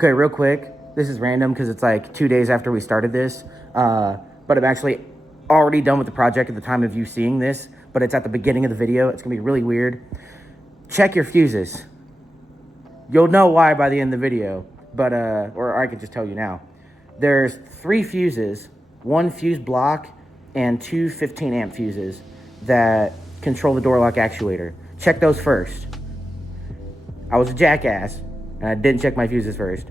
Okay, real quick. This is random because it's like 2 days after we started this. But I'm actually already done with the project at the time of you seeing this. But it's at the beginning of the video. It's going to be really weird. Check your fuses. You'll know why by the end of the video. But, or I could just tell you now. There's 3 fuses, 1 fuse block, and 2 15 amp fuses that control the door lock actuator. Check those first. I was a jackass, and I didn't check my fuses first.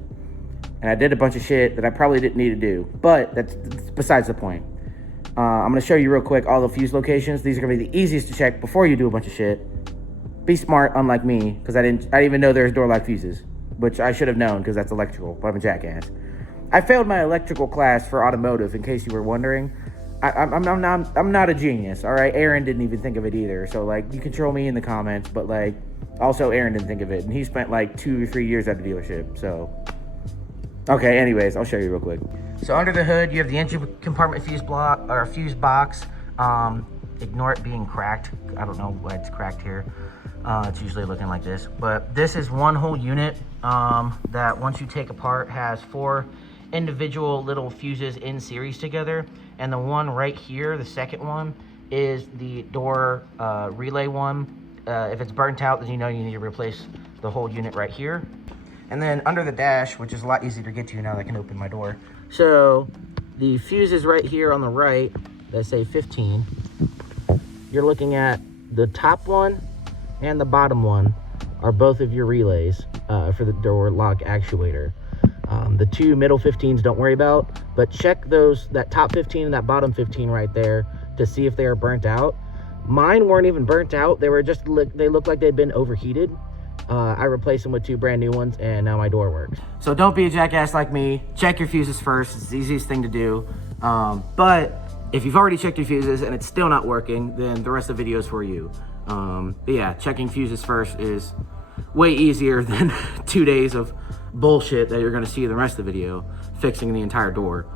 And I did a bunch of shit that I probably didn't need to do, but that's besides the point. I'm gonna show you real quick all the fuse locations. These are gonna be the easiest to check before you do a bunch of shit. Be smart, unlike me, because I didn't even know there's door lock fuses, which I should have known because that's electrical, but I'm a jackass. I failed my electrical class for automotive, in case you were wondering. I'm not a genius, all right? Aaron didn't even think of it either, so like you can troll me in the comments, but like also Aaron didn't think of it, and he spent like 2 or 3 years at the dealership, so. Okay, anyways, I'll show you real quick. So under the hood, you have the engine compartment fuse block or fuse box. Ignore it being cracked. I don't know why it's cracked here. It's usually looking like this, but this is one whole unit that once you take apart has 4 individual little fuses in series together, and the one right here, the second one, is the door relay one. If it's burnt out, then you know you need to replace the whole unit right here. And then under the dash, which is a lot easier to get to now that I can open my door. So the fuses right here on the right that say 15, you're looking at the top one and the bottom one are both of your relays for the door lock actuator. The 2 middle 15s don't worry about, but check that top 15 and that bottom 15 right there to see if they are burnt out. Mine weren't even burnt out. They were just, they looked like they'd been overheated. I replaced them with 2 brand new ones, and now my door works. So don't be a jackass like me. Check your fuses first. It's the easiest thing to do. But if you've already checked your fuses and it's still not working, then the rest of the video is for you. But yeah, checking fuses first is way easier than 2 days of bullshit that you're going to see in the rest of the video, fixing the entire door.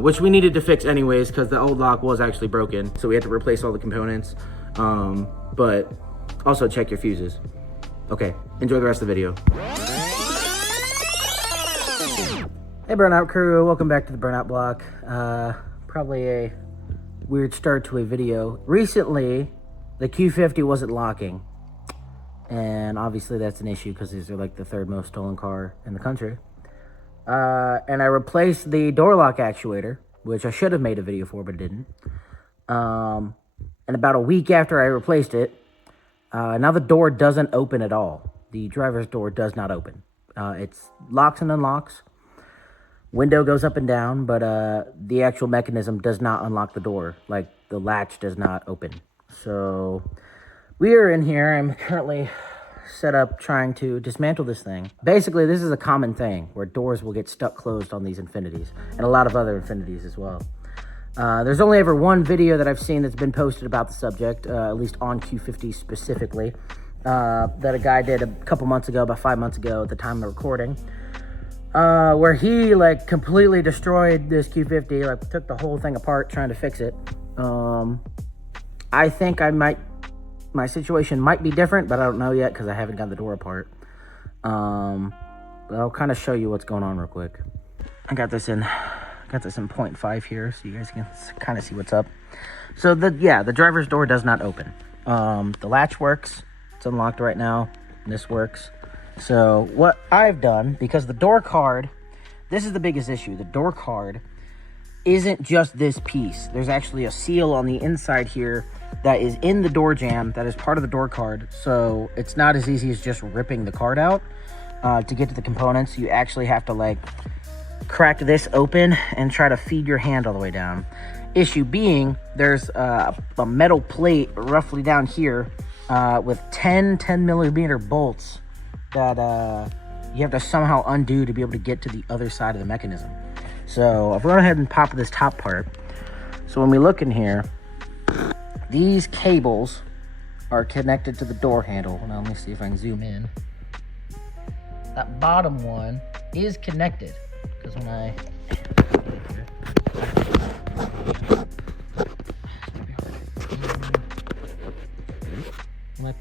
Which we needed to fix anyways because the old lock was actually broken. So we had to replace all the components. But also check your fuses. Okay, enjoy the rest of the video. Hey Burnout Crew, welcome back to the Burnout Block. Probably a weird start to a video. Recently, the Q50 wasn't locking. And obviously that's an issue because these are like the 3rd most stolen car in the country. And I replaced the door lock actuator, which I should have made a video for, but didn't. And about a week after I replaced it, now the door doesn't open at all. The driver's door does not open. It locks and unlocks. Window goes up and down, but the actual mechanism does not unlock the door. Like the latch does not open. So we are in here. I'm currently set up trying to dismantle this thing. Basically, this is a common thing where doors will get stuck closed on these Infinities and a lot of other Infinities as well. There's only ever one video that I've seen that's been posted about the subject, at least on Q50 specifically, that a guy did a couple months ago, about 5 months ago at the time of recording, where he like completely destroyed this Q50, like took the whole thing apart trying to fix it. I think my situation might be different, but I don't know yet because I haven't got the door apart. But I'll kind of show you what's going on real quick. I got this in 0.5 here, so you guys can kind of see what's up. So the driver's door does not open. The latch works. It's unlocked right now. And this works. So what I've done, because the door card, this is the biggest issue. The door card isn't just this piece. There's actually a seal on the inside here that is in the door jamb that is part of the door card. So it's not as easy as just ripping the card out to get to the components. You actually have to like crack this open and try to feed your hand all the way down. Issue being, there's a metal plate roughly down here with 10 millimeter bolts that you have to somehow undo to be able to get to the other side of the mechanism. So I've gone ahead and popped this top part. So when we look in here, these cables are connected to the door handle. Now let me see if I can zoom in. That bottom one is connected. Because when I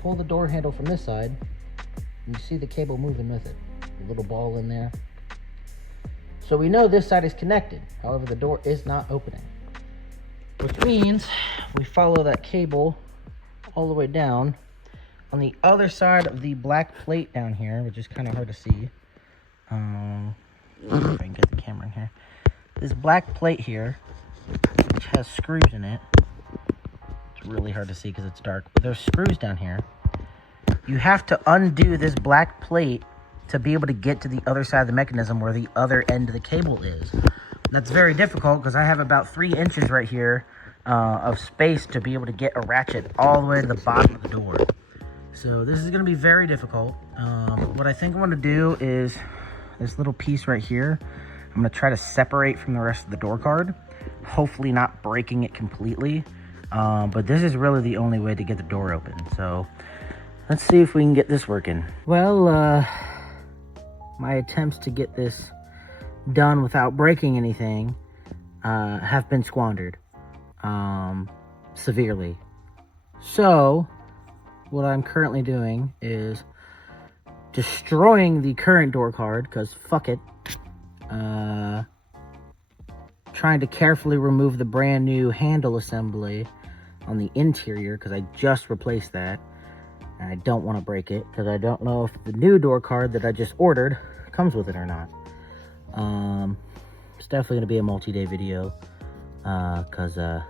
pull the door handle from this side, you see the cable moving with it. The little ball in there. So we know this side is connected. However, the door is not opening. Which means we follow that cable all the way down. On the other side of the black plate down here, which is kind of hard to see. Let's see if I can get the camera in here. This black plate here, which has screws in it. It's really hard to see because it's dark. But there's screws down here. You have to undo this black plate to be able to get to the other side of the mechanism where the other end of the cable is. That's very difficult because I have about 3 inches right here of space to be able to get a ratchet all the way to the bottom of the door. So this is going to be very difficult. What I think I'm going to do is this little piece right here, I'm going to try to separate from the rest of the door card, hopefully not breaking it completely. But this is really the only way to get the door open. So let's see if we can get this working. Well, my attempts to get this done without breaking anything have been squandered severely. So what I'm currently doing is destroying the current door card, because fuck it. Trying to carefully remove the brand new handle assembly on the interior, because I just replaced that. And I don't want to break it, because I don't know if the new door card that I just ordered comes with it or not. It's definitely going to be a multi-day video, because I'm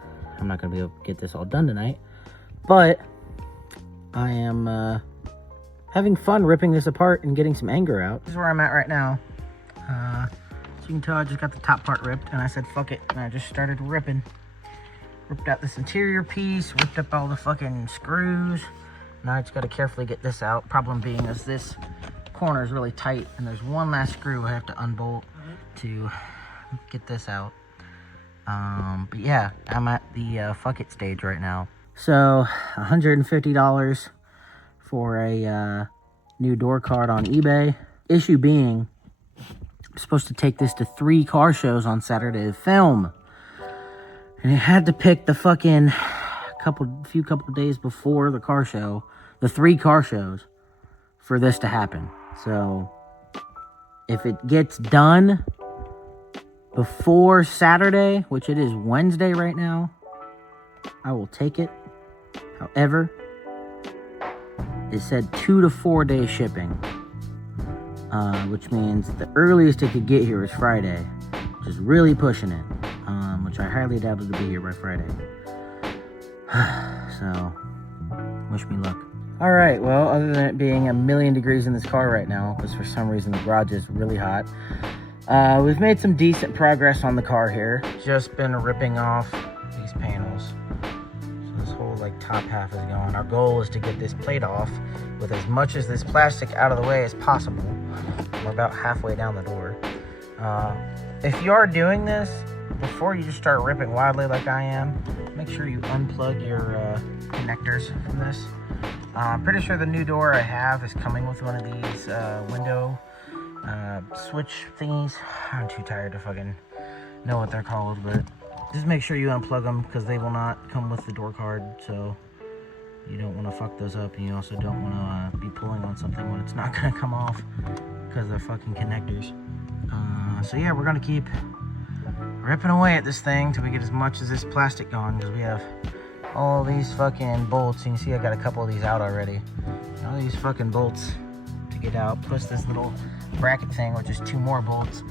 not going to be able to get this all done tonight. But I am having fun ripping this apart and getting some anger out. This is where I'm at right now. So you can tell I just got the top part ripped, and I said fuck it, and I just started ripping. Ripped out this interior piece, ripped up all the fucking screws. Now I just got to carefully get this out. Problem being is this corner is really tight, and there's one last screw I have to unbolt to get this out. But yeah, I'm at the fuck it stage right now. So $150 for a new door card on eBay. Issue being, I'm supposed to take this to 3 car shows on Saturday to film, and I had to pick the fucking few couple days before the car show, the 3 car shows, for this to happen. So if it gets done before Saturday, which it is Wednesday right now, I will take it. However, it said 2 to 4 day shipping, which means the earliest it could get here is Friday, which is really pushing it, which I highly doubt it'll be here by Friday. So, wish me luck. All right, well, other than it being 1,000,000 degrees in this car right now, because for some reason the garage is really hot, we've made some decent progress on the car here. Just been ripping off these panels. So this whole top half is gone. Our goal is to get this plate off with as much of this plastic out of the way as possible. We're about halfway down the door. If you are doing this, before you just start ripping wildly like I am, make sure you unplug your connectors from this. I'm pretty sure the new door I have is coming with one of these window switch thingies. I'm too tired to fucking know what they're called, but just make sure you unplug them, because they will not come with the door card, so you don't want to fuck those up, and you also don't want to be pulling on something when it's not going to come off because they're fucking connectors. So yeah, we're going to keep ripping away at this thing till we get as much as this plastic gone, because we have all these fucking bolts. You can see I got a couple of these out already. All these fucking bolts to get out, plus this little bracket thing, which is 2 more bolts,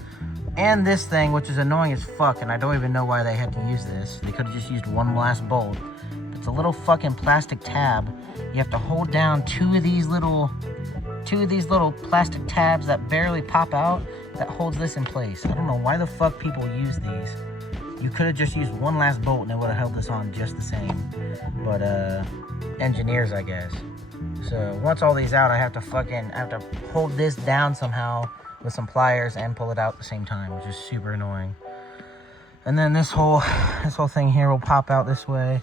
and this thing, which is annoying as fuck, and I don't even know why they had to use this. They could have just used one last bolt. It's a little fucking plastic tab. You have to hold down 2 of these little plastic tabs that barely pop out that holds this in place. I don't know why the fuck people use these. You could have just used one last bolt and it would have held this on just the same. But engineers, I guess. So once all these out, I have to hold this down somehow with some pliers and pull it out at the same time, which is super annoying. And then this whole thing here will pop out this way.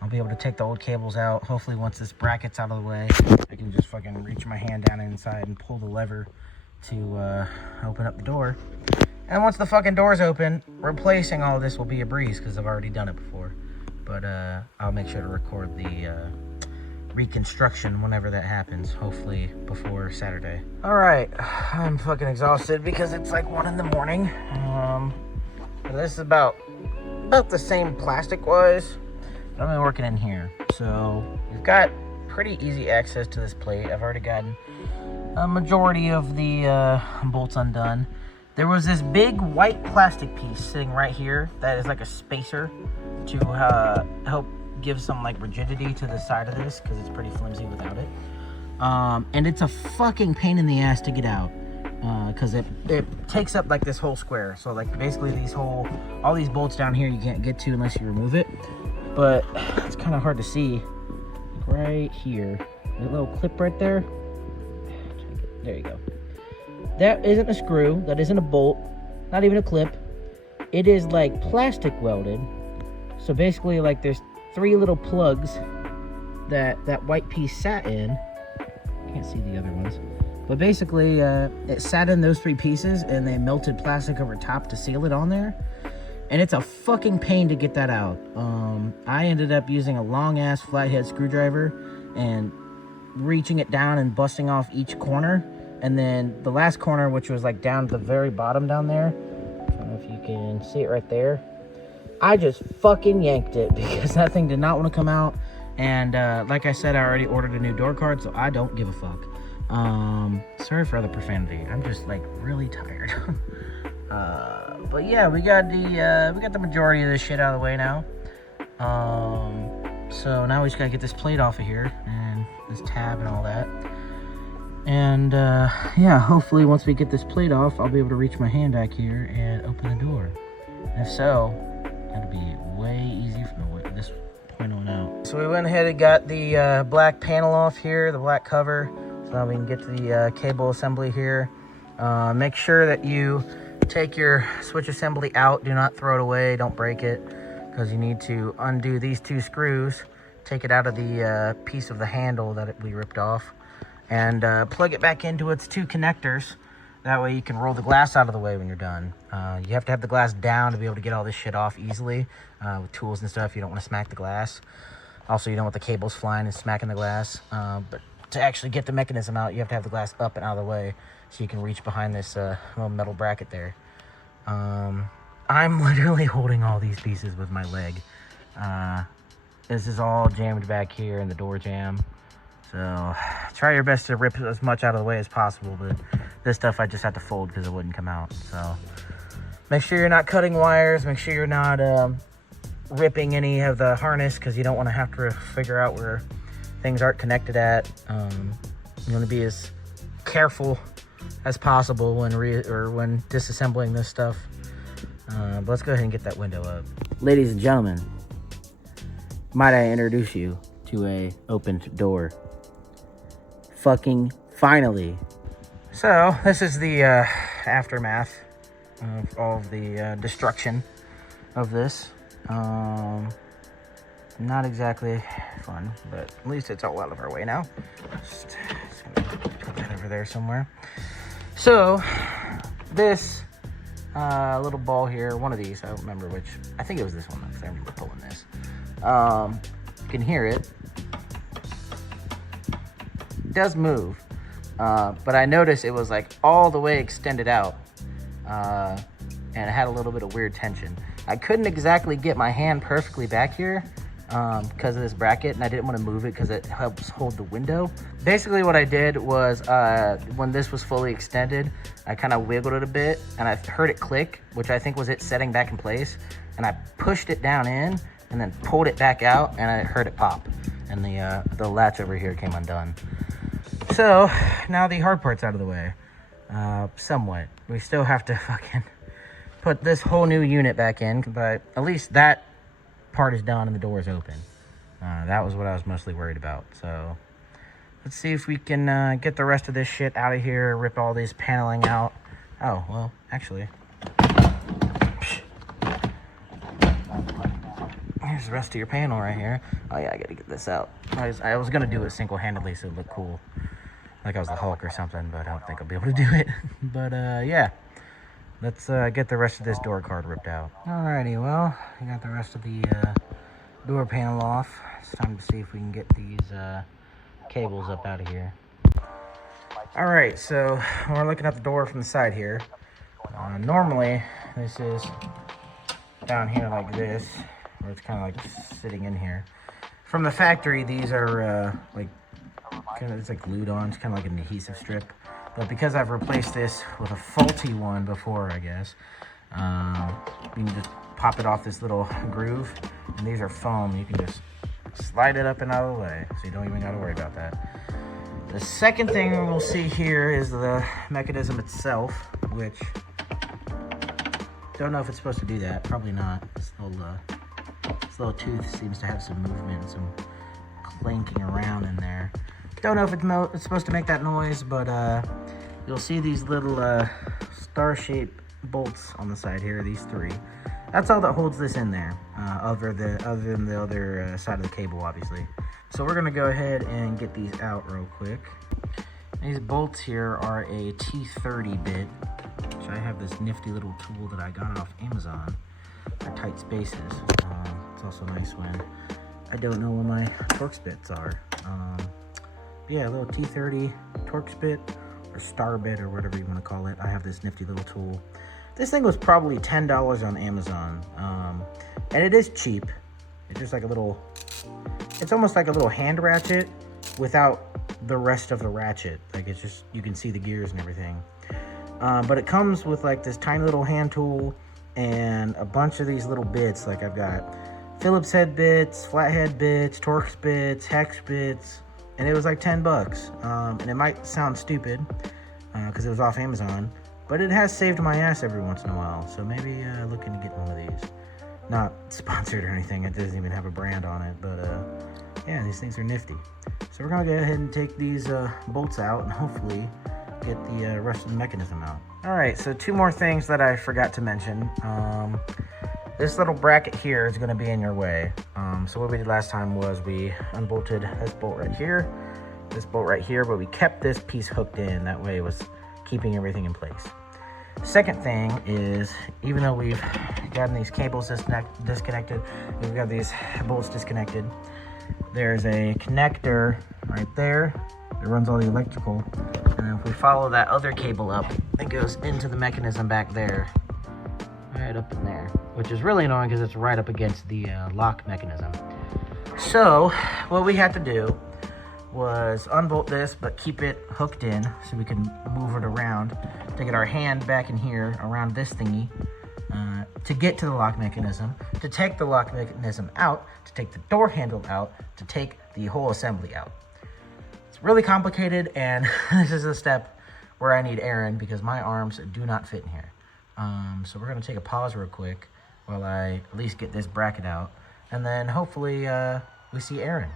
I'll be able to take the old cables out. Hopefully once this bracket's out of the way, I can just fucking reach my hand down inside and pull the lever to open up the door. And once the fucking door's open, replacing all this will be a breeze, because I've already done it before. But I'll make sure to record the reconstruction whenever that happens, hopefully before Saturday. All right, I'm fucking exhausted because it's like 1 in the morning. This is about the same plastic-wise. I'm gonna be working in here. So we've got pretty easy access to this plate. I've already gotten a majority of the bolts undone. There was this big white plastic piece sitting right here that is like a spacer to help give some like rigidity to the side of this because it's pretty flimsy without it. And it's a fucking pain in the ass to get out because it takes up like this whole square. So like basically all these bolts down here you can't get to unless you remove it. But it's kind of hard to see. Like right here, that little clip right there. There you go. That isn't a screw. That isn't a bolt. Not even a clip. It is like plastic welded. So basically, like there's 3 little plugs that white piece sat in. Can't see the other ones. But basically, it sat in those 3 pieces, and they melted plastic over top to seal it on there. And it's a fucking pain to get that out. I ended up using a long-ass flathead screwdriver and reaching it down and busting off each corner. And then the last corner, which was like down at the very bottom down there, I don't know if you can see it right there, I just fucking yanked it because that thing did not want to come out. And like I said, I already ordered a new door card, so I don't give a fuck. Sorry for the profanity. I'm just like really tired. But yeah, we got the majority of this shit out of the way now. So now we just gotta get this plate off of here and this tab and all that. And yeah, hopefully once we get this plate off, I'll be able to reach my hand back here and open the door. And if so, that'll be way easier from this point on out. So we went ahead and got the black panel off here, the black cover. So now we can get to the cable assembly here. Make sure that you take your switch assembly out. Do not throw it away. Don't break it, because you need to undo these 2 screws, take it out of the piece of the handle that we ripped off, and plug it back into its 2 connectors. That way you can roll the glass out of the way when you're done. You have to have the glass down to be able to get all this shit off easily. With tools and stuff, you don't want to smack the glass. Also, you don't want the cables flying and smacking the glass. But to actually get the mechanism out, you have to have the glass up and out of the way so you can reach behind this little metal bracket there. I'm literally holding all these pieces with my leg. This is all jammed back here in the door jamb. So try your best to rip as much out of the way as possible, but this stuff I just had to fold because it wouldn't come out. So make sure you're not cutting wires. Make sure you're not ripping any of the harness, because you don't want to have to figure out where things aren't connected at. You want to be as careful as possible when disassembling this stuff. But let's go ahead and get that window up. Ladies and gentlemen, might I introduce you to a opened door? Fucking finally. So this is the aftermath of all of the destruction of this. Not exactly fun, but at least it's all out of our way now. Just gonna put that over there somewhere. So this little ball here, one of these, I don't remember which, I think it was this one, because I remember pulling this. You can hear it. It does move, but I noticed it was like all the way extended out, and it had a little bit of weird tension. I couldn't exactly get my hand perfectly back here because of this bracket, and I didn't want to move it because it helps hold the window. Basically what I did was when this was fully extended, I kind of wiggled it a bit, and I heard it click, which I think was it setting back in place, and I pushed it down in and then pulled it back out, and I heard it pop, and the latch over here came undone. So now the hard part's out of the way, somewhat. We still have to fucking put this whole new unit back in, but at least that part is done and the door is open. That was what I was mostly worried about. So let's see if we can get the rest of this shit out of here, rip all this paneling out. Oh, well, actually, here's the rest of your panel right here. Oh yeah, I gotta get this out. I was gonna do it single-handedly so it looked cool, like I was the Hulk or something, but I don't think I'll be able to do it. But yeah, let's get the rest of this door card ripped out. Alrighty, well, we got the rest of the door panel off. It's time to see if we can get these cables up out of here. All right, so we're looking at the door from the side here. Normally, this is down here like this, where it's kind of like sitting in here. From the factory, these are like kind of, it's like glued on. It's kind of like an adhesive strip. But because I've replaced this with a faulty one before, I guess, you can just pop it off this little groove. And these are foam. You can just slide it up and out of the way, so you don't even got to worry about that. The second thing we'll see here is the mechanism itself, which don't know if it's supposed to do that. Probably not. This little tooth seems to have some movement, some clanking around in there. Don't know if it's supposed to make that noise, but you'll see these little star-shaped bolts on the side here, these three. That's all that holds this in there, other than the other side of the cable, obviously. So we're gonna go ahead and get these out real quick. These bolts here are a T30 bit, which I have this nifty little tool that I got off Amazon for tight spaces. It's also nice when I don't know where my Torx bits are. Yeah, a little T30 Torx bit, or star bit, or whatever you want to call it. I have this nifty little tool. This thing was probably $10 on Amazon, and it is cheap. It's just like a little, it's almost like a little hand ratchet without the rest of the ratchet. Like, it's just, you can see the gears and everything. But it comes with like this tiny little hand tool and a bunch of these little bits. Like, I've got Phillips head bits, flathead bits, Torx bits, hex bits, and it was like 10 bucks. And it might sound stupid because it was off Amazon, but it has saved my ass every once in a while. So maybe looking to get one of these. Not sponsored or anything. It doesn't even have a brand on it, but yeah, these things are nifty. So we're gonna go ahead and take these bolts out and hopefully get the rest of the mechanism out. All right, so two more things that I forgot to mention. This little bracket here is gonna be in your way. So what we did last time was we unbolted this bolt right here, this bolt right here, but we kept this piece hooked in. That way it was keeping everything in place. Second thing is, even though we've gotten these cables disconnected, we've got these bolts disconnected, there's a connector right there that runs all the electrical. And if we follow that other cable up, it goes into the mechanism back there, right up in there, which is really annoying because it's right up against the lock mechanism. So what we had to do was unbolt this, but keep it hooked in so we can move it around to get our hand back in here around this thingy to get to the lock mechanism, to take the lock mechanism out, to take the door handle out, to take the whole assembly out. It's really complicated, and this is a step where I need Aaron because my arms do not fit in here. So we're gonna take a pause real quick while I at least get this bracket out, and then hopefully we see Aaron.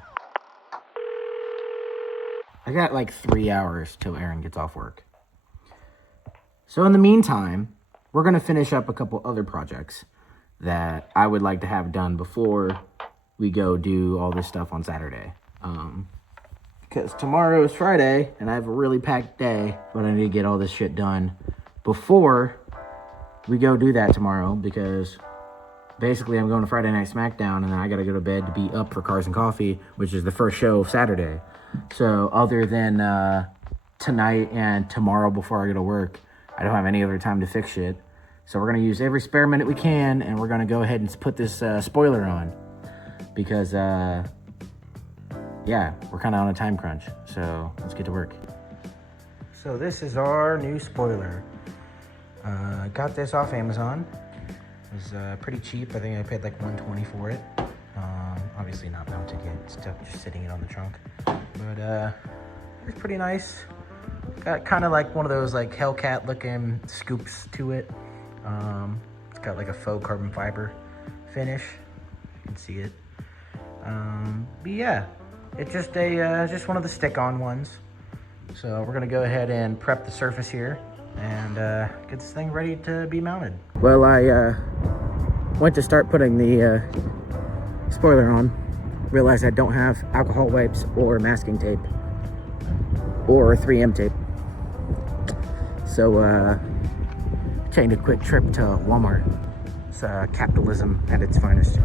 I got like 3 hours till Aaron gets off work. So in the meantime, we're going to finish up a couple other projects that I would like to have done before we go do all this stuff on Saturday. Because tomorrow is Friday and I have a really packed day, but I need to get all this shit done before we go do that tomorrow, because basically I'm going to Friday Night SmackDown and then I got to go to bed to be up for Cars and Coffee, which is the first show of Saturday. So other than tonight and tomorrow before I go to work, I don't have any other time to fix shit. So we're going to use every spare minute we can, and we're going to go ahead and put this spoiler on. Because, yeah, we're kind of on a time crunch. So let's get to work. So this is our new spoiler. Got this off Amazon. It was pretty cheap. I think I paid like $120 for it. Obviously not mounted yet. It's still just sitting it on the trunk. But it's pretty nice. Got kind of like one of those like Hellcat looking scoops to it. It's got like a faux carbon fiber finish. You can see it. But yeah, it's just just one of the stick-on ones. So we're gonna go ahead and prep the surface here and get this thing ready to be mounted. Well, I went to start putting the spoiler on. Realized I don't have alcohol wipes or masking tape or 3M tape. So taking a quick trip to Walmart. It's capitalism at its finest.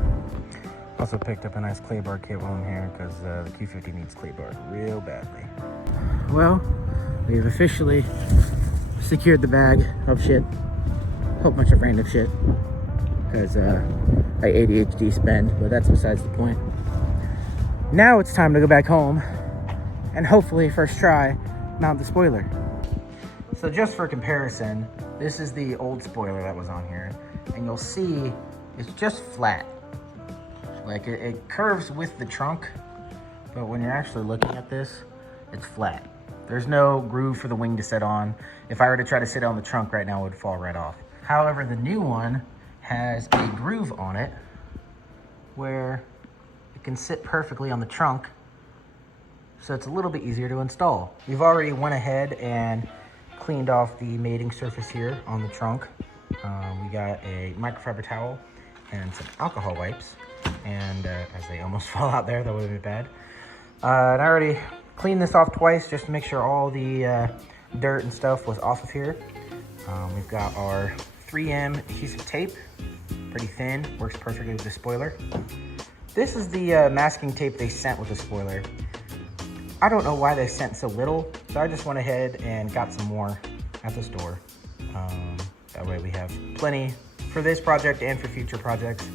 Also picked up a nice clay bar kit while I'm here because the Q50 needs clay bar real badly. Well, we've officially secured the bag of shit. A whole bunch of random shit because I ADHD spend, but that's besides the point. Now it's time to go back home and hopefully first try mount the spoiler. So just for comparison, this is the old spoiler that was on here, and you'll see it's just flat. Like it curves with the trunk, but when you're actually looking at this, it's flat. There's no groove for the wing to sit on. If I were to try to sit on the trunk right now, it would fall right off. However, the new one has a groove on it where it can sit perfectly on the trunk, so it's a little bit easier to install. We've already went ahead and cleaned off the mating surface here on the trunk. We got a microfiber towel and some alcohol wipes, and as they almost fall out there, that would have been bad. And I already cleaned this off twice just to make sure all the dirt and stuff was off of here. We've got our 3M adhesive tape, pretty thin, works perfectly with the spoiler. This is the masking tape they sent with the spoiler. I don't know why they sent so little, so I just went ahead and got some more at the store. That way we have plenty for this project and for future projects,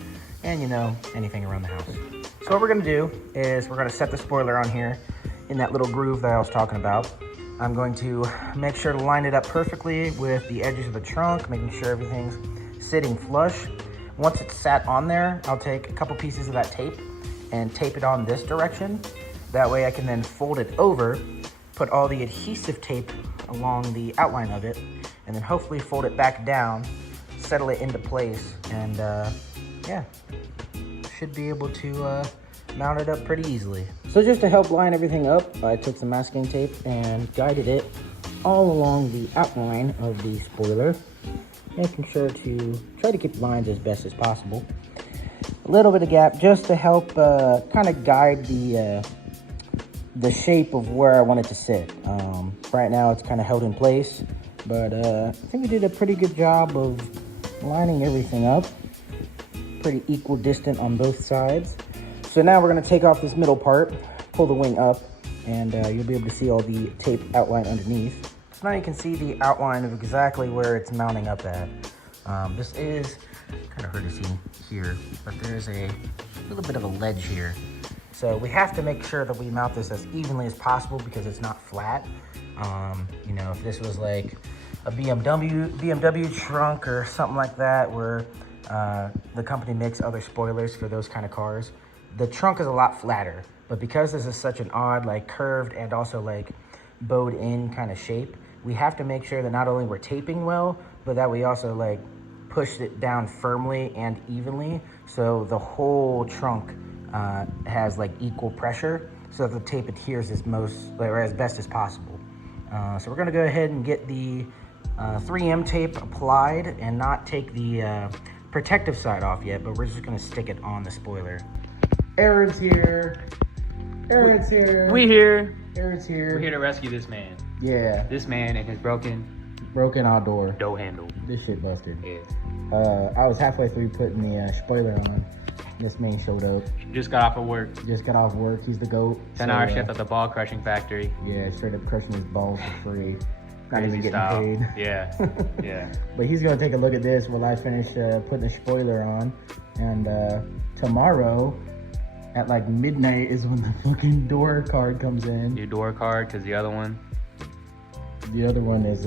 and you know, anything around the house. So what we're gonna do is we're gonna set the spoiler on here in that little groove that I was talking about. I'm going to make sure to line it up perfectly with the edges of the trunk, making sure everything's sitting flush. Once it's sat on there, I'll take a couple pieces of that tape and tape it on this direction. That way I can then fold it over, put all the adhesive tape along the outline of it, and then hopefully fold it back down, settle it into place, and yeah, should be able to mount it up pretty easily. So just to help line everything up, I took some masking tape and guided it all along the outline of the spoiler, making sure to try to keep lines as best as possible. A little bit of gap just to help kind of guide the shape of where I want it to sit. Right now it's kind of held in place, but I think we did a pretty good job of lining everything up. Pretty equal distant on both sides. So now we're gonna take off this middle part, pull the wing up, and you'll be able to see all the tape outline underneath. So now you can see the outline of exactly where it's mounting up at. This is kind of hard to see here, but there's a little bit of a ledge here. So we have to make sure that we mount this as evenly as possible because it's not flat. You know, if this was like a BMW trunk or something like that, where the company makes other spoilers for those kind of cars, the trunk is a lot flatter. But because this is such an odd, like curved and also like bowed in kind of shape, we have to make sure that not only we're taping well, but that we also like push it down firmly and evenly, so the whole trunk has like equal pressure, so that the tape adheres as best as possible. So we're gonna go ahead and get the 3M tape applied and not take the protective side off yet, but we're just gonna stick it on the spoiler. Aaron's here. Aaron's here. We here. Aaron's here. We're here to rescue this man. Yeah. This man and his broken outdoor door handle. This shit busted. Yeah. I was halfway through putting the spoiler on. This man showed up. Just got off of work. Just got off work. He's the GOAT. 10-hour shift at the ball crushing factory. Yeah, straight up crushing his balls for free. Not Crazy even getting style. paid. Yeah. Yeah. But he's gonna take a look at this while I finish putting the spoiler on. And tomorrow at like midnight is when the fucking door card comes in. Your door card, because the other one is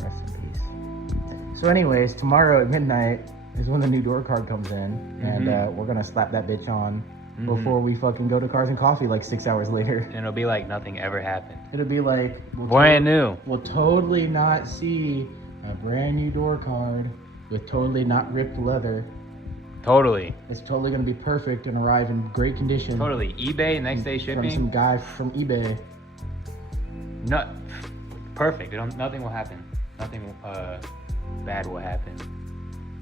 rest in peace. So anyways, tomorrow at midnight is when the new door card comes in, and we're gonna slap that bitch on before we fucking go to Cars and Coffee like 6 hours later. and it'll be like nothing ever happened. It'll be like Brand new. We'll totally not see a brand new door card with totally not ripped leather. Totally. It's totally gonna be perfect and arrive in great condition. Totally. eBay, next day shipping. From some guy from eBay. No, perfect. Nothing will happen. Nothing bad will happen.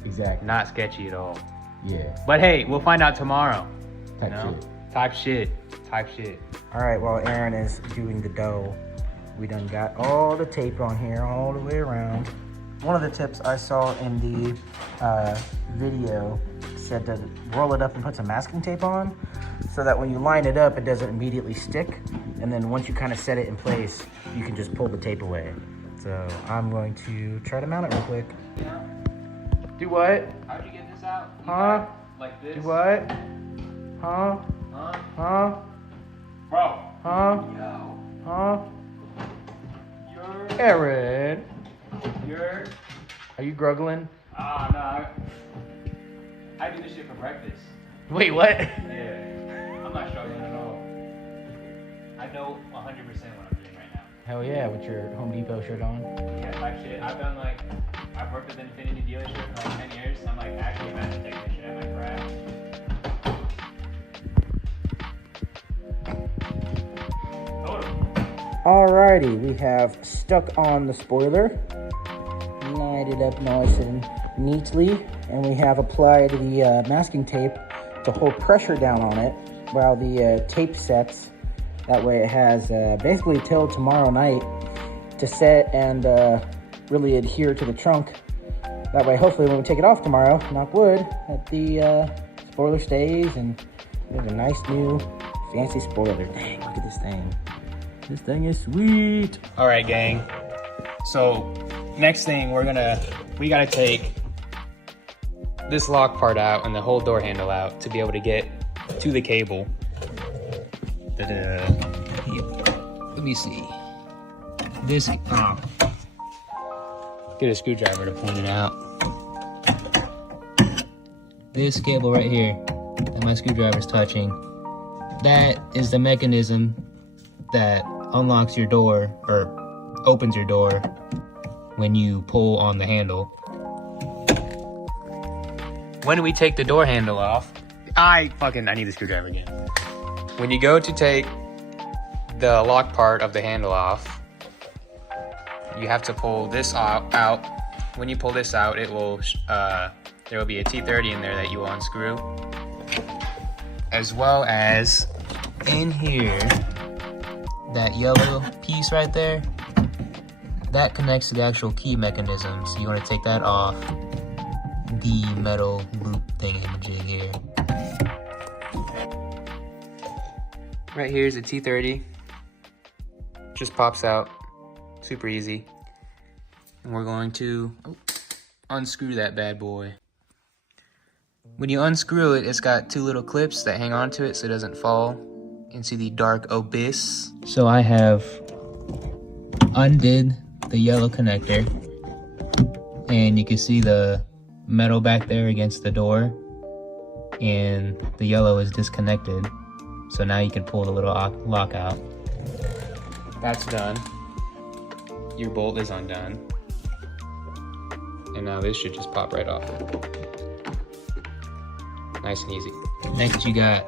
Exactly. Not sketchy at all. Yeah. But hey, we'll find out tomorrow. Type shit. Type shit. All right, while Aaron is doing the dough, we done got all the tape on here all the way around. one of the tips I saw in the video said to roll it up and put some masking tape on so that when you line it up, it doesn't immediately stick. And then once you kind of set it in place, you can just pull the tape away. So I'm going to try to mount it real quick. Yeah. Do what? How'd you get this out? Huh? Like this? Do what? Huh? Huh? Huh? Bro. Huh? Yo. Huh? You're. Aaron, You're. are you gruggling? Ah, no. I do this shit for breakfast. Wait, what? Yeah. I'm not struggling at all. I know 100% what I'm doing right now. Hell yeah, with your Home Depot shirt on. Yeah, type shit. I've worked at an Infinity dealership for like 10 years. I'm like actually a master technician at my craft. Alrighty, we have stuck on the spoiler, lined it up nice and neatly, and we have applied the masking tape to hold pressure down on it while the tape sets. That way it has basically till tomorrow night to set and really adhere to the trunk. That way, hopefully when we take it off tomorrow, knock wood, that the spoiler stays and there's a nice new fancy spoiler. Dang, look at this thing. This thing is sweet. All right, gang. So next thing we gotta take this lock part out and the whole door handle out to be able to get to the cable. Let me see. This, get a screwdriver to point it out. This cable right here that my screwdriver's touching, that is the mechanism that unlocks your door or opens your door when you pull on the handle. When we take the door handle off, I need the screwdriver again. When you go to take the lock part of the handle off, you have to pull this out. When you pull this out, it will there will be a T30 in there that you will unscrew, as well as in here, that yellow piece right there, that connects to the actual key mechanism. So you want to take that off the metal loop thingamajig here. Right here is a T30. Just pops out, super easy. And we're going to unscrew that bad boy. When you unscrew it, it's got two little clips that hang onto it so it doesn't fall into the dark abyss. So I have undid the yellow connector, and you can see the metal back there against the door, and the yellow is disconnected. So now you can pull the little lock out. That's done. Your bolt is undone. And now this should just pop right off. Nice and easy. Next you got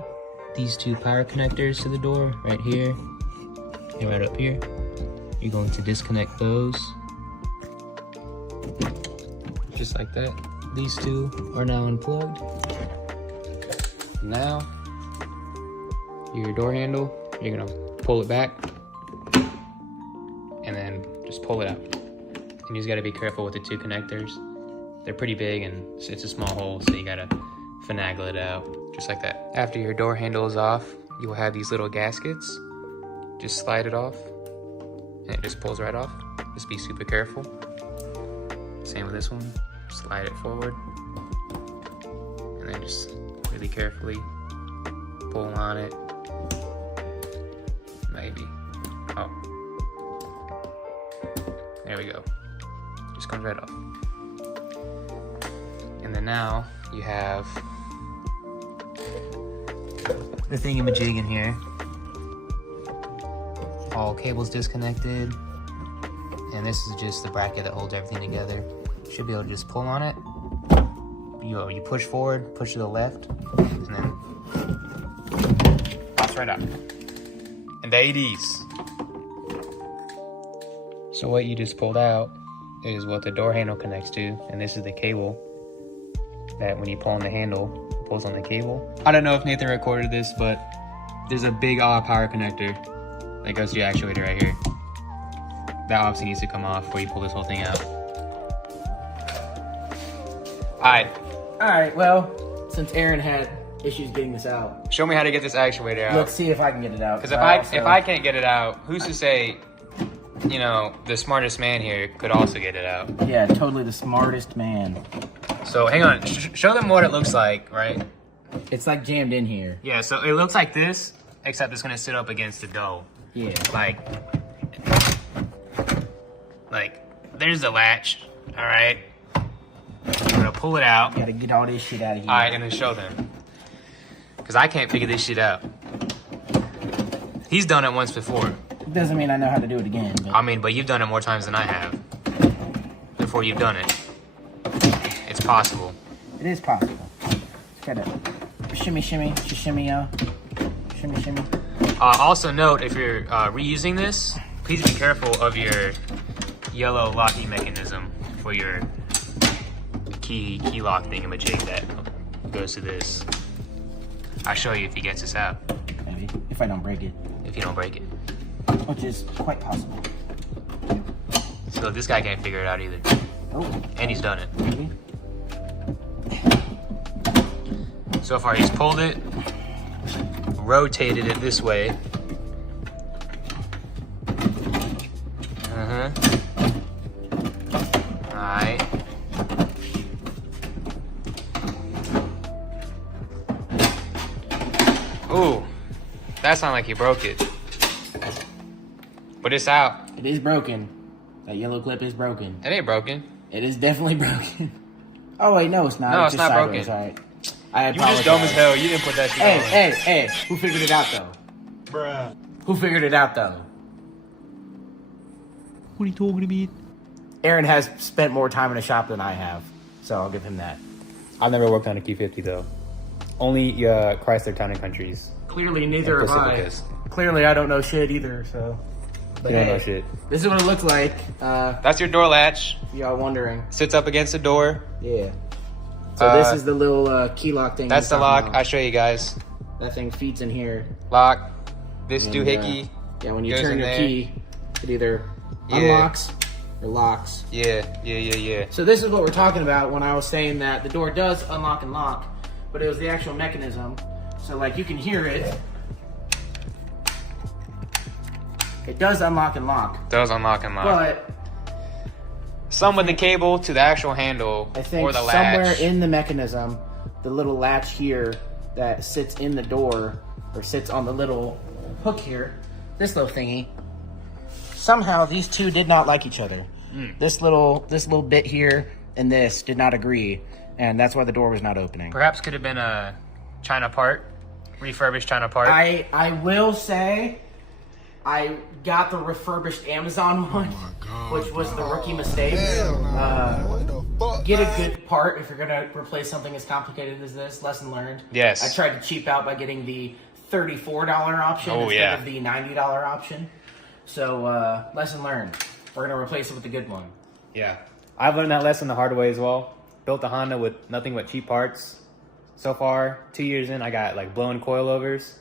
these two power connectors to the door right here and right up here. You're going to disconnect those. Just like that. These two are now unplugged. Now, your door handle, you're gonna pull it back and then just pull it out. And you just gotta be careful with the two connectors. They're pretty big and it's a small hole, so you gotta finagle it out, just like that. After your door handle is off, you will have these little gaskets. Just slide it off and it just pulls right off. Just be super careful. Same with this one. Slide it forward and then just really carefully pull on it. Maybe. Oh. There we go. Just comes right off. And then now you have the thingamajig in here. All cables disconnected. And this is just the bracket that holds everything together. You should be able to just pull on it. You push forward, push to the left, and then pops right out. And there it is. So what you just pulled out is what the door handle connects to, and this is the cable that when you pull on the handle, it pulls on the cable. I don't know if Nathan recorded this, but there's a big power connector that goes to the actuator right here. That obviously needs to come off before you pull this whole thing out. Alright, Alright, well, since Aaron had issues getting this out, show me how to get this actuator out. let's see if I can get it out. Because if I can't get it out, who's to say, you know, the smartest man here could also get it out? Yeah, totally the smartest man. So hang on, show them what it looks like, right? It's like jammed in here. Yeah, so it looks like this, except it's gonna sit up against the dough. Yeah. Like, there's the latch, all right? I'm gonna pull it out. Gotta get all this shit out of here. All right, and then show them. Because I can't figure this shit out. He's done it once before. Doesn't mean I know how to do it again. But... I mean, but you've done it more times than I have. Before you've done it. It's possible. It is possible. Just gotta shimmy, shimmy, shimmy, y'all. Shimmy, shimmy. Also note, if you're reusing this, please be careful of your yellow locking mechanism for your key lock thingamajig that goes to this. I'll show you if he gets this out. Maybe, if I don't break it. If you don't break it. Which is quite possible. So this guy can't figure it out either. Oh. And he's done it. Maybe. So far he's pulled it, rotated it this way. Alright. Ooh, that sounded like he broke it. But it's out. It is broken. That yellow clip is broken. It ain't broken. It is definitely broken. Oh wait, no, it's not. No, it's it's just not sideways. broken. All right. I You just dumb as hell. You didn't put that shit on. Hey, who figured it out though? Bruh. Who figured it out though? What are you talking about? Aaron has spent more time in a shop than I have, so I'll give him that. I've never worked on a Q50 though. Only Chrysler Town and Countries. Clearly, neither have I. Pacificas. Clearly, I don't know shit either. So. But You don't hey, know shit. This is what it looks like. That's your door latch. Y'all wondering? Sits up against the door. Yeah. So this is the little key lock thing. That's the we're lock. talking I'll about. show you guys. That thing feeds in here. Lock. This And, doohickey. Yeah, when you goes turn in your there. key, it either Yeah. unlocks or locks. Yeah. So this is what we're talking about when I was saying that the door does unlock and lock, but it was the actual mechanism. So like you can hear it. It does unlock and lock. Does unlock and lock. But Some with the cable to the actual handle I think or the somewhere latch. in the mechanism, the little latch here that sits in the door or sits on the little hook here, this little thingy, somehow these two did not like each other. This little bit here and this did not agree, and that's why the door was not opening. Perhaps could have been a China part, refurbished China part. I will say I got the refurbished Amazon one, which was the rookie mistake. Get a good part if you're gonna replace something as complicated as this. Lesson learned. Yes. I tried to cheap out by getting the $34 option instead of the $90 option. So lesson learned. We're gonna replace it with the good one. Yeah. I've learned that lesson the hard way as well. Built a Honda with nothing but cheap parts. So far, 2 years in, I got like blown coilovers.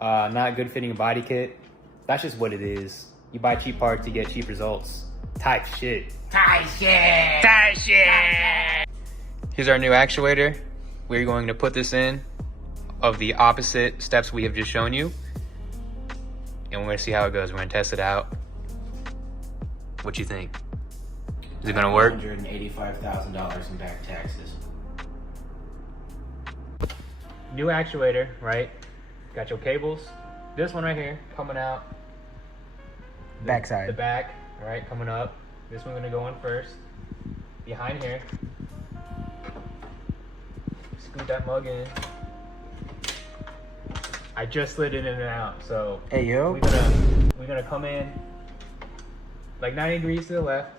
Not good fitting body kit. That's just what it is. You buy cheap parts, you get cheap results. Type shit. Tie shit! Tie shit! Here's our new actuator. We're going to put this in of the opposite steps we have just shown you. And we're going to see how it goes. We're going to test it out. What you think? Is it going to work? $185,000 in back taxes. New actuator, right? Got your cables. This one right here coming out. Backside. The back, all right, coming up. This one's gonna go in first. Behind here. Scoot that mug in. I just slid it in and out, so Hey yo. we're gonna come in like 90 degrees to the left.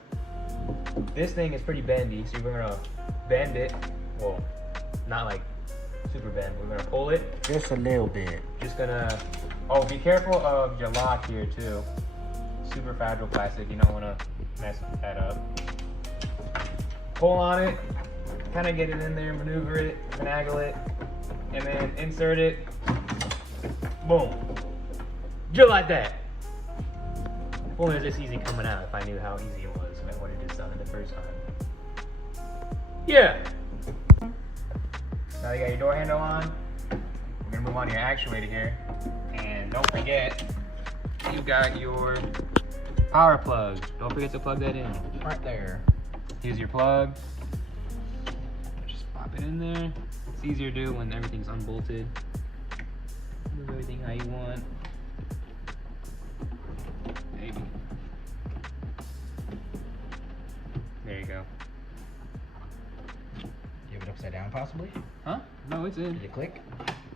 This thing is pretty bendy, so we're gonna bend it. Well, not like super bend. We're gonna pull it. Just a little bit. Just gonna, oh, be careful of your lock here too. Super fragile plastic, you don't wanna mess that up. Pull on it, kind of get it in there, maneuver it, finagle it, and then insert it. Boom. Just like that. If only it was this easy coming out, if I knew how easy it was, I would have just done it the first time. Yeah. Now you got your door handle on. We're gonna move on to your actuator here. And don't forget, you got your power plug. Don't forget to plug that in. Right there. Here's your plug. Just pop it in there. It's easier to do when everything's unbolted. Move everything how you want. Maybe. There you go. Give it upside down, possibly. Huh? No, it's in. Did it click?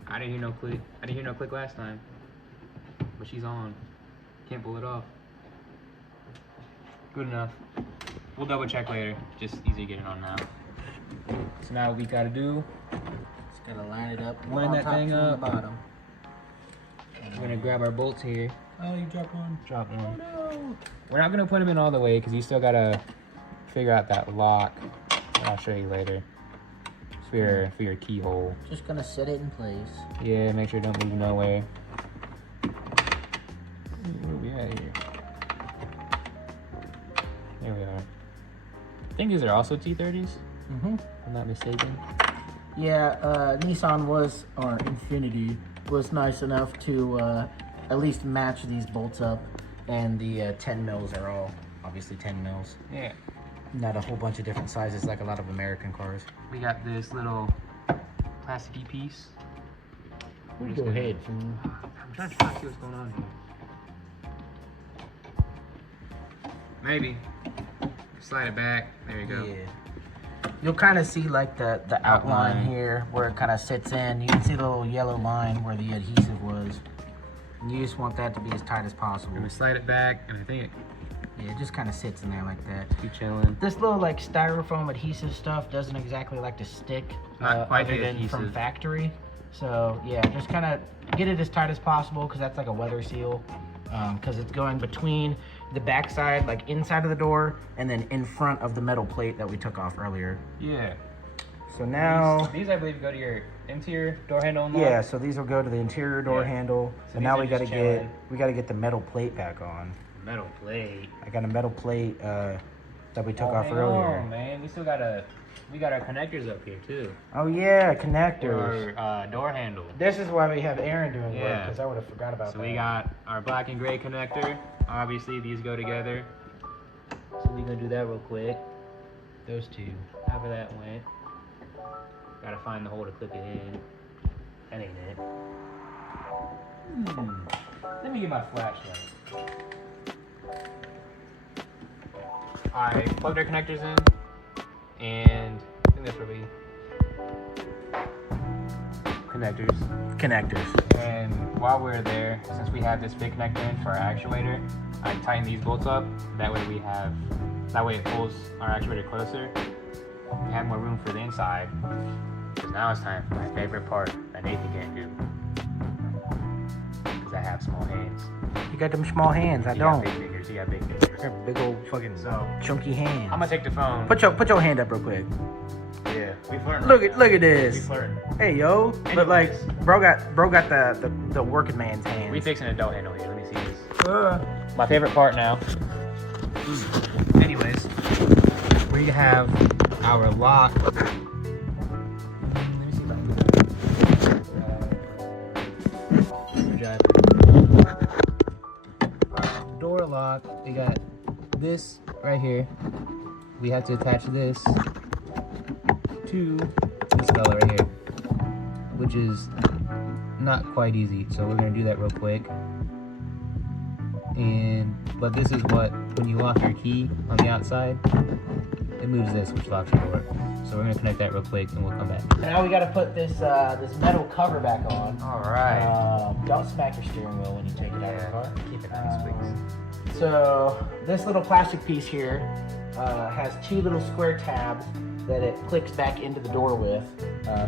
I didn't hear no click. I didn't hear no click last time. But she's on. Can't pull it off. Good enough. We'll double check later. Just easy to get it on now. So now what we gotta do, Just gotta line it up. Line on that top, thing two on up. the bottom. we're gonna grab our bolts here. Oh, you dropped one. Drop one. Oh, no. We're not gonna put them in all the way because you still gotta figure out that lock. I'll show you later. It's for your keyhole. Just gonna set it in place. Yeah, make sure it don't move nowhere. Where we at here? There we are. I think these are also T30s, Mm-hmm. if I'm not mistaken. Yeah, Nissan was, or Infiniti, was nice enough to at least match these bolts up. And the 10 mils are all obviously 10 mils. Yeah. Not a whole bunch of different sizes like a lot of American cars. We got this little plasticky piece. We're just Go gonna- ahead. I'm trying to see what's going on here. Maybe. Slide it back. There you go. Yeah. You'll kind of see like the outline Outline. here where it kind of sits in. You can see the little yellow line where the adhesive was. And you just want that to be as tight as possible. I'm gonna slide it back, and I think it Yeah, it just kind of sits in there like that. keep chilling. This little like styrofoam adhesive stuff doesn't exactly like to stick Not quite other the than from adhesive. factory. So yeah, just kind of get it as tight as possible because that's like a weather seal. Because it's going between the backside, like inside of the door, and then in front of the metal plate that we took off earlier. Yeah. So now, These I believe go to your interior door handle unlock. yeah, so these will go to the interior door Yeah. handle. So So these now are we gotta just get the metal plate back on. Metal plate. I got a metal plate that we took off hang earlier. on, man. We got our connectors up here too. Oh yeah, For connectors. our door handle. This is why we have Aaron doing work, Yeah. because I would have forgot about So that. we got our black and gray connector. Obviously these go together. So we're gonna do that real quick. those two. However that went. Gotta find the hole to clip it in. That ain't it. Let me get my flashlight. I plugged our connectors in, and I think that's where we connectors. And while we're there, since we have this big connector in for our actuator, I tighten these bolts up. That way it pulls our actuator closer. We have more room for the inside. Because now it's time for my favorite part that Nathan can't do. Because I have small hands. You got them small hands. I You don't. got big fingers. You got big fingers. I got big old fucking So chunky hands. I'm gonna take the phone. Put your hand up real quick. Yeah, we flirting. Look right at now. look at We this. flirting. Hey yo, but like Anyways. bro got the working man's hands. We fixing a door handle here. Let me see this. My favorite part now. Anyways, we have our lock. Let me see if I can door lock. We got this right here. We have to attach this to this fella right here, which is not quite easy. So we're gonna do that real quick. But this is what, when you lock your key on the outside, it moves this, which locks your door. So we're gonna connect that real quick, and we'll come back. Now we got to put this this metal cover back on. All right. Don't smack your steering wheel when you take it out of the car. Keep it nice, please. So this little plastic piece here has two little square tabs that it clicks back into the door with.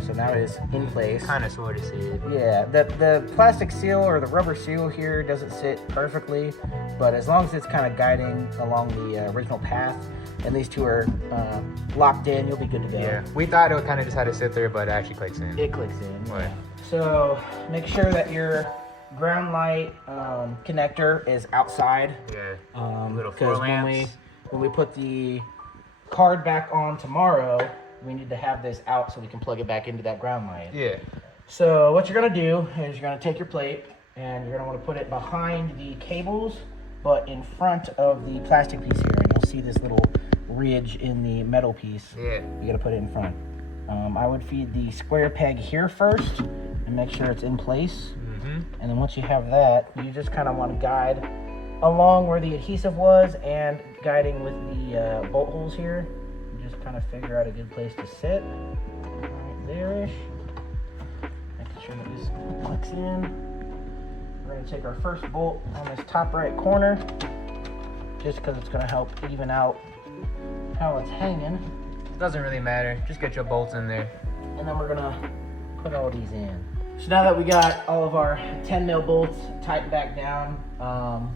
So now it is in place. Kind of, sort of see it. Yeah, the plastic seal or the rubber seal here doesn't sit perfectly, but as long as it's kind of guiding along the original path, and these two are locked in, you'll be good to go. Yeah. We thought it kind of just had to sit there, but it actually clicks in. It clicks in. Right. Yeah. So make sure that your ground light connector is outside. Yeah. Little floor Because lamps. when we put the card back on tomorrow, we need to have this out so we can plug it back into that ground light. Yeah. So what you're gonna do is you're gonna take your plate and you're gonna want to put it behind the cables, but in front of the plastic piece here, and you'll see this little ridge in the metal piece. Yeah. You gotta put it in front. I would feed the square peg here first and make sure it's in place. And then once you have that, you just kind of want to guide along where the adhesive was and guiding with the bolt holes here. You just kind of figure out a good place to sit. Right there-ish. Making sure that this clicks in. We're going to take our first bolt on this top right corner, just because it's going to help even out how it's hanging. Doesn't really matter. Just get your bolts in there. And then we're going to put all these in. So now that we got all of our 10 mil bolts tightened back down,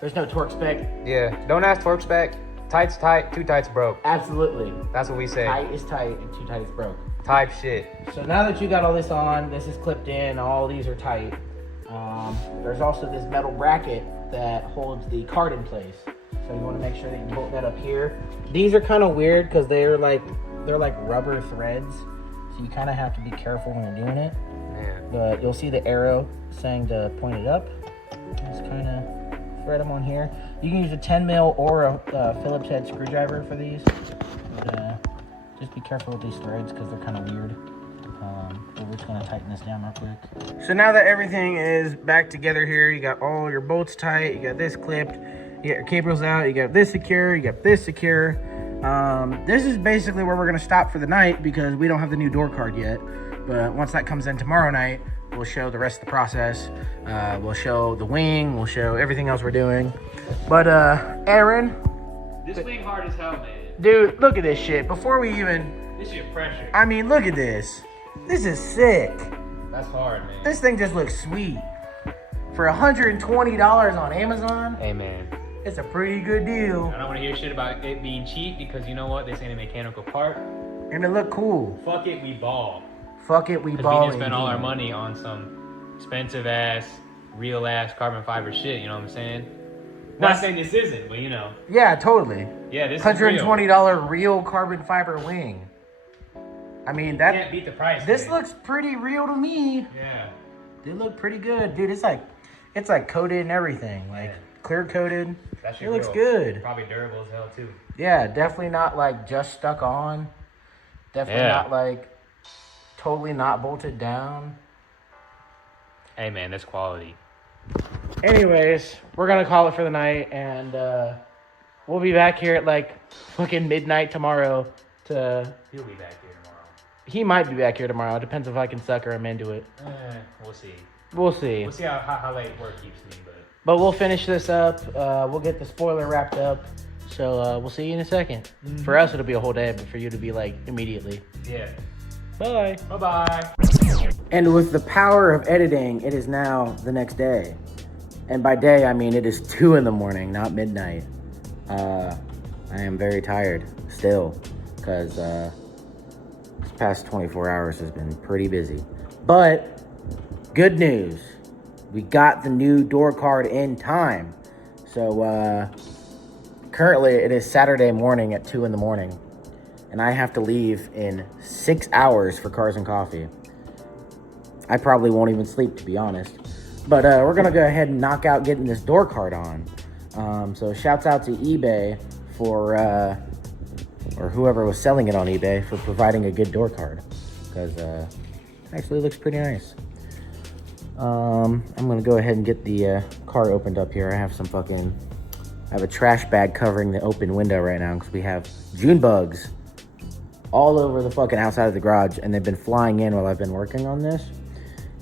there's no torque spec. Yeah, don't ask torque spec. Tight's tight, too tight's broke. Absolutely. That's what we say. Tight is tight and too tight is broke. Type shit. So now that you got all this on, this is clipped in, all these are tight. There's also this metal bracket that holds the card in place. So you want to make sure that you bolt that up here. These are kind of weird because they're like rubber threads. So you kind of have to be careful when you're doing it. But you'll see the arrow saying to point it up. Just kind of thread them on here. You can use a 10 mil or a Phillips head screwdriver for these. But, just be careful with these threads because they're kind of weird. We're just going to tighten this down real quick. So now that everything is back together here, you got all your bolts tight, you got this clipped, you got your cables out, you got this secure, you got this secure. This is basically where we're going to stop for the night because we don't have the new door card yet. But once that comes in tomorrow night, we'll show the rest of the process. We'll show the wing. We'll show everything else we're doing. But, Aaron. This wing hard as hell, man. Dude, look at this shit. Before we even... This shit pressure. I mean, look at this. This is sick. That's hard, man. This thing just looks sweet. For $120 on Amazon, Hey, man. it's a pretty good deal. I don't want to hear shit about it being cheap because you know what? This ain't a mechanical part. And it look cool. Fuck it, we ball. Fuck it, we Because ball. we didn't spend all our money on some expensive ass, real ass carbon fiber shit, you know what I'm saying? Not saying this isn't, but you know. Yeah, totally. Yeah, this is $120 real carbon fiber wing. I mean, that can't beat the price. This man. looks pretty real to me. Yeah. They look pretty good, dude. It's like coated and everything, like clear coated. That shit It looks real. good. Probably durable as hell too. Yeah, definitely not like just stuck on. Definitely not like totally not bolted down. Hey man, that's quality. Anyways, we're gonna call it for the night, and we'll be back here at like fucking midnight tomorrow. He'll be back here tomorrow. He might be back here tomorrow. It depends if I can sucker him into it. We'll see. We'll see. We'll see how late work keeps me, But we'll finish this up. We'll get the spoiler wrapped up. So we'll see you in a second. For us, it'll be a whole day, but for you to be like immediately. Yeah. Bye. Bye-bye. And with the power of editing, it is now the next day. And by day, I mean it is 2 in the morning, not midnight. I am very tired still because this past 24 hours has been pretty busy. But good news, we got the new door card in time. So currently it is Saturday morning at 2 in the morning. And I have to leave in 6 hours for Cars and Coffee. I probably won't even sleep, to be honest. But we're going to go ahead and knock out getting this door card on. So shouts out to eBay for, or whoever was selling it on eBay for providing a good door card. Because it actually looks pretty nice. I'm going to go ahead and get the car opened up here. I have a trash bag covering the open window right now because we have June bugs all over the fucking outside of the garage, and they've been flying in while I've been working on this.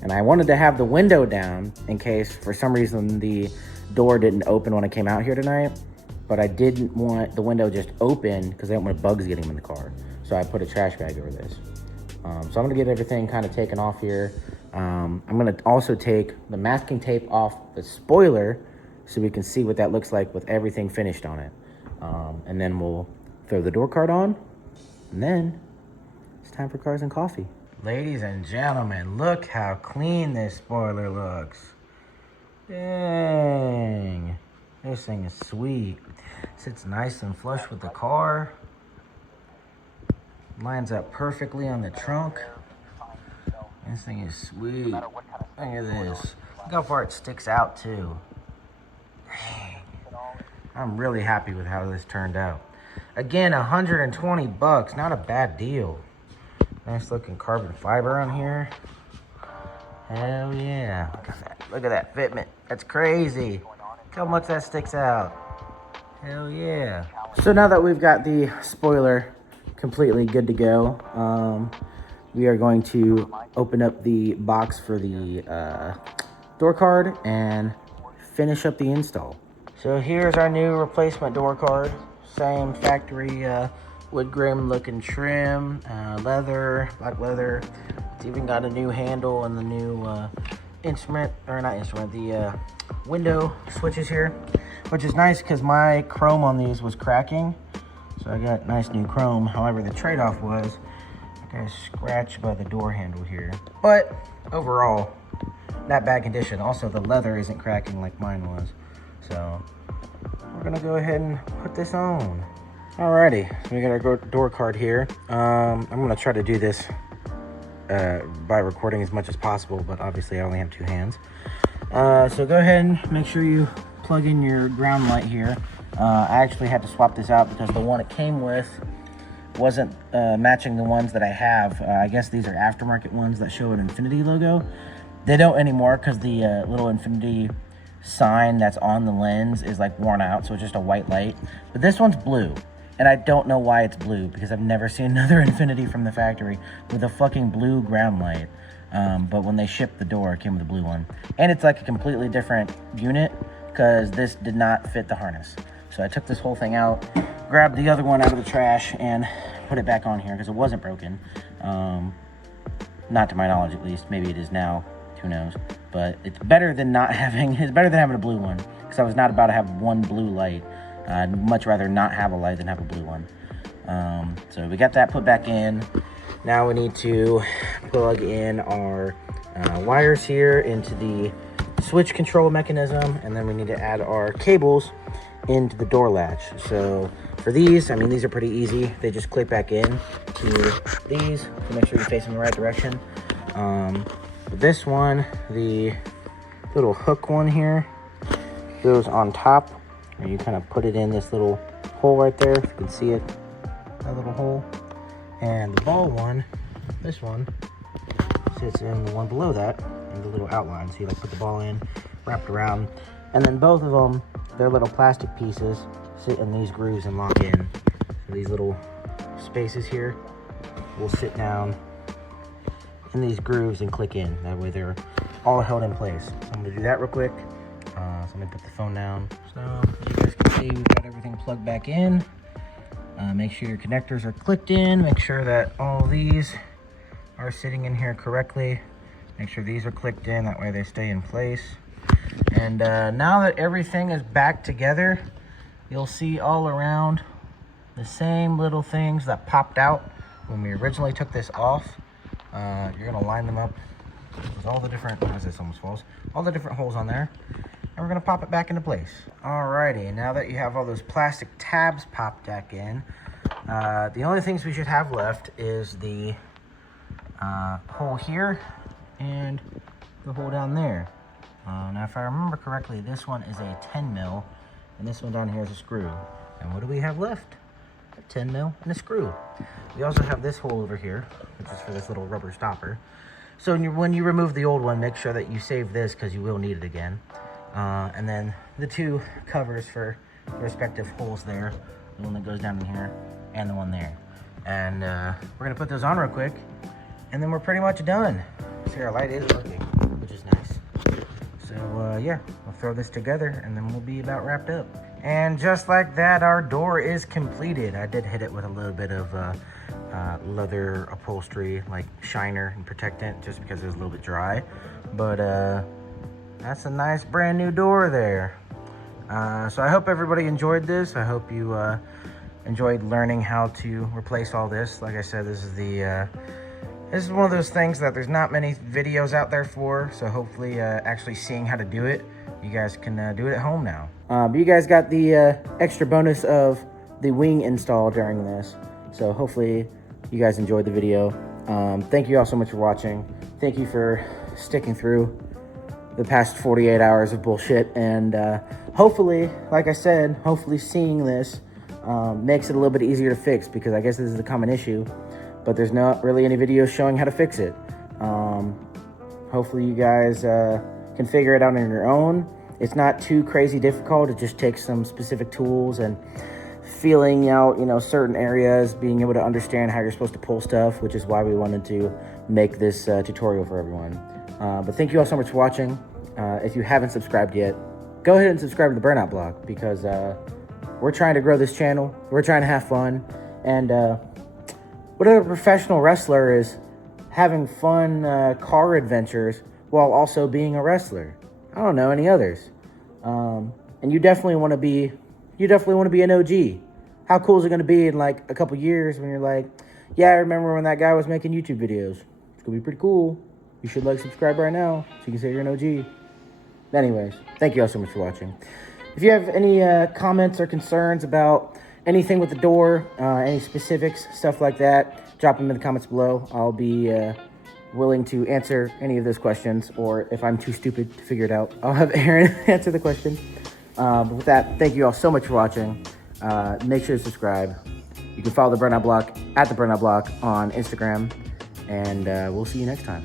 And I wanted to have the window down in case for some reason the door didn't open when I came out here tonight, but I didn't want the window just open because I didn't want bugs getting in the car. So I put a trash bag over this. So I'm gonna get everything kind of taken off here. I'm gonna also take the masking tape off the spoiler so we can see what that looks like with everything finished on it. And then we'll throw the door card on. And then it's time for Cars and Coffee. Ladies and gentlemen, look how clean this spoiler looks. Dang. This thing is sweet. Sits nice and flush with the car. Lines up perfectly on the trunk. This thing is sweet. Look at this. Look how far it sticks out too. Dang. I'm really happy with how this turned out. Again, 120 bucks, not a bad deal. Nice looking carbon fiber on here. Hell yeah. Look at that. Look at that fitment. That's crazy. Look how much that sticks out. Hell yeah. So now that we've got the spoiler completely good to go, we are going to open up the box for the door card and finish up the install. So here's our new replacement door card. Same factory wood grain looking trim, leather, black leather. It's even got a new handle and the new the window switches here, which is nice because my chrome on these was cracking. So I got nice new chrome. However, the trade-off was I got a scratch by the door handle here. But overall, not bad condition. Also, the leather isn't cracking like mine was. So we're gonna go ahead and put this on. Alrighty, so we got our door card here. I'm gonna try to do this by recording as much as possible, but obviously I only have two hands. So go ahead and make sure you plug in your ground light here. I actually had to swap this out because the one it came with wasn't matching the ones that I have. I guess these are aftermarket ones that show an Infinity logo. They don't anymore because the little Infinity sign that's on the lens is like worn out, so it's just a white light. But this one's blue, and I don't know why it's blue because I've never seen another Infinity from the factory with a fucking blue ground light. But when they shipped the door, it came with a blue one, and it's like a completely different unit because this did not fit the harness. So I took this whole thing out, grabbed the other one out of the trash, and put it back on here because it wasn't broken. Not to my knowledge, at least. Maybe it is now. Who knows? But it's better than not having. It's better than having a blue one because I was not about to have one blue light. I'd much rather not have a light than have a blue one. So we got that put back in. Now we need to plug in our wires here into the switch control mechanism, and then we need to add our cables into the door latch. So for these, I mean, these are pretty easy. They just click back in to these to make sure you face in the right direction. This one, the little hook one here, goes on top, and you kind of put it in this little hole right there, if you can see it, that little hole. And the ball one, this one, sits in the one below that, in the little outline. So you like put the ball in, wrapped around, and then both of them, their little plastic pieces, sit in these grooves and lock in. So these little spaces here will sit down in these grooves and click in. That way they're all held in place. So I'm gonna do that real quick. So I'm gonna put the phone down. So as you guys can see, we've got everything plugged back in. Make sure your connectors are clicked in. Make sure that all these are sitting in here correctly. Make sure these are clicked in, that way they stay in place. And now that everything is back together, you'll see all around the same little things that popped out when we originally took this off. You're gonna line them up with all the different, as this almost falls, all the different holes on there, and we're gonna pop it back into place. Alrighty, now that you have all those plastic tabs popped back in, the only things we should have left is the hole here and the hole down there. Now if I remember correctly, this one is a 10 mil, and this one down here is a screw. And what do we have left? A 10 mil and a screw. We also have this hole over here, which is for this little rubber stopper. So when you remove the old one, make sure that you save this because you will need it again. And then the two covers for the respective holes there, the one that goes down in here and the one there. And we're gonna put those on real quick, and then we're pretty much done. See, our light is working, which is nice. So yeah, we'll throw this together and then we'll be about wrapped up. And just like that, our door is completed. I did hit it with a little bit of leather upholstery, like shiner and protectant, just because it was a little bit dry. But that's a nice brand new door there. So I hope everybody enjoyed this. I hope you enjoyed learning how to replace all this. Like I said, this is one of those things that there's not many videos out there for. So hopefully actually seeing how to do it, you guys can do it at home now. But you guys got the extra bonus of the wing install during this. So hopefully you guys enjoyed the video. Thank you all so much for watching. Thank you for sticking through the past 48 hours of bullshit. And hopefully, like I said, hopefully seeing this makes it a little bit easier to fix, because I guess this is a common issue, but there's not really any videos showing how to fix it. Hopefully you guys can figure it out on your own. It's not too crazy difficult. It just takes some specific tools and feeling out, certain areas, being able to understand how you're supposed to pull stuff, which is why we wanted to make this tutorial for everyone. But thank you all so much for watching. If you haven't subscribed yet, go ahead and subscribe to the Burnout Block, because we're trying to grow this channel. We're trying to have fun. And what other professional wrestler is having fun car adventures while also being a wrestler? I don't know any others. And you definitely want to be an OG. How cool is it going to be in like a couple years when you're like, yeah, I remember when that guy was making YouTube videos. It's going to be pretty cool. You should subscribe right now so you can say you're an OG. Anyways, thank you all so much for watching. If you have any comments or concerns about anything with the door, any specifics, stuff like that, drop them in the comments below. I'll be willing to answer any of those questions, or if I'm too stupid to figure it out, I'll have Aaron answer the question. But with that, thank you all so much for watching. Make sure to subscribe. You can follow the Burnout Block at the Burnout Block on Instagram, and we'll see you next time.